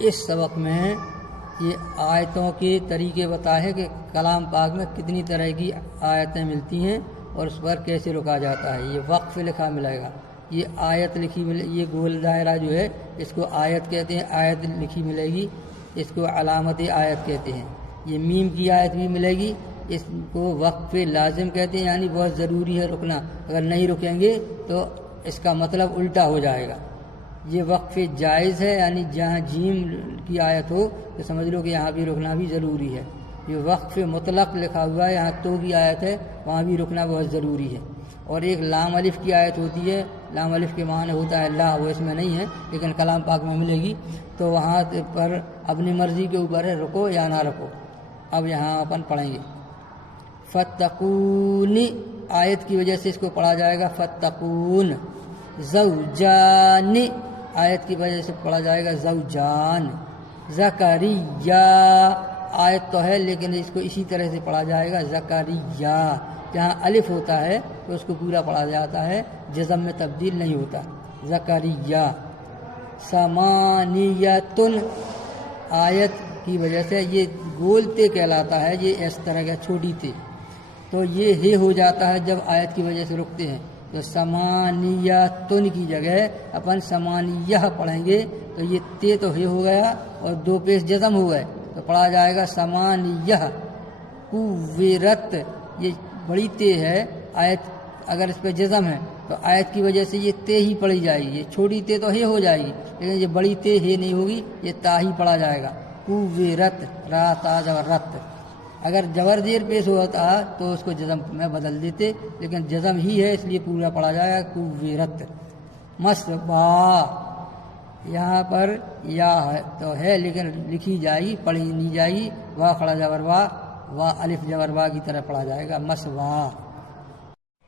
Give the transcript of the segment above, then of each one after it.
اس سبق میں یہ آیتوں کے طریقے بتائے ہیں کہ کلام پاک میں کتنی طرح کی آیتیں ملتی ہیں اور اس پر کیسے رکا جاتا ہے۔ یہ وقف لکھا ملے گا، یہ آیت لکھی ملے، یہ گول دائرہ جو ہے اس کو آیت کہتے ہیں، آیت لکھی ملے گی، اس کو علامت آیت کہتے ہیں۔ یہ میم کی آیت بھی ملے گی، اس کو وقف لازم کہتے ہیں، یعنی بہت ضروری ہے رکنا، اگر نہیں رکیں گے تو اس کا مطلب الٹا ہو جائے گا۔ یہ وقف جائز ہے، یعنی جہاں جیم کی آیت ہو تو سمجھ لو کہ یہاں بھی رکنا بھی ضروری ہے۔ یہ وقف مطلق لکھا ہوا ہے، یہاں تو کی آیت ہے، وہاں بھی رکنا بہت ضروری ہے۔ اور ایک لام الف کی آیت ہوتی ہے، لام الف کے معنی ہوتا ہے لا، وہ اس میں نہیں ہے لیکن کلام پاک میں ملے گی، تو وہاں پر اپنی مرضی کے اوپر ہے رکو یا نہ رکو۔ اب یہاں اپن پڑھیں گے فتقون، آیت کی وجہ سے اس کو پڑھا جائے گا فتقون۔ زوجان، آیت کی وجہ سے پڑھا جائے گا زوجان۔ زکریا، آیت تو ہے لیکن اس کو اسی طرح سے پڑھا جائے گا زکریا۔ جہاں الف ہوتا ہے تو اس کو پورا پڑھا جاتا ہے، جزم میں تبدیل نہیں ہوتا۔ زکریا۔ سمانیتن، آیت کی وجہ سے یہ گولتے کہلاتا ہے، یہ اس طرح کا چھوٹی تے، تو یہ ہے ہو جاتا ہے جب آیت کی وجہ سے رکتے ہیں، تو سمانیتن کی جگہ اپن سمانیہ پڑھیں گے تو یہ تے تو ہے ہو گیا اور دو پیش جزم ہو گئے تو پڑھا جائے گا سمانیہ۔ کوورت، یہ بڑی تے ہے، آیت اگر اس پہ جزم ہے تو آیت کی وجہ سے یہ تے ہی پڑھی جائے گی، یہ چھوٹی تے تو ہے ہو جائے گی لیکن یہ بڑی تے ہے نہیں ہوگی، یہ تا ہی پڑھا جائے گا۔ کوورت، را تا زبر رت، اگر جبر زیر پیش ہوتا تو اس کو جزم میں بدل دیتے لیکن جزم ہی ہے اس لیے پورا پڑھا جائے گا کوورت۔ مصبا، یہاں پر یا تو ہے لیکن لکھی جائے گی، پڑھی نہیں جائے گی، وا کھڑا جبر وا، وا الف جبر وا کی طرح پڑھا جائے گا مصبا۔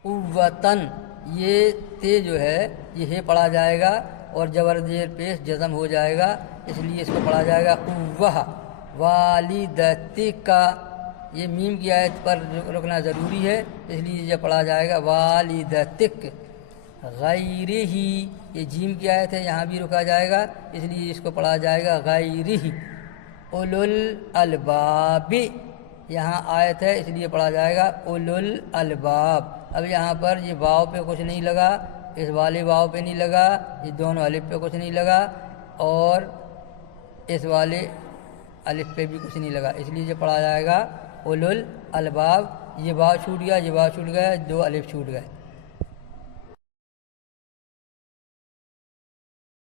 قوتن، یہ تے جو ہے یہ ہے پڑھا جائے گا اور جبر زیر پیش جزم ہو جائے گا، اس لیے اس کو پڑھا جائے گا قوہ۔ والدتک، یہ میم کی آیت پر رکنا ضروری ہے اس لیے یہ پڑھا جائے گا والدتک۔ غیرہ، یہ جیم کی آیت ہے، یہاں بھی رکا جائے گا اس لیے اس کو پڑھا جائے گا غیرہ۔ اولو الالباب، یہاں آیت ہے اس لیے پڑھا جائے گا اولو الالباب۔ اب یہاں پر یہ واو پہ کچھ نہیں لگا، اس والے واو پہ نہیں لگا، یہ دونوں الف پہ کچھ نہیں لگا اور اس والے الف پہ بھی کچھ نہیں لگا، اس لیے یہ پڑھا جائے گا اولو الالباب۔ یہ واو چھوٹ گیا، یہ واو چھوٹ گیا، دو الف چھوٹ گئے۔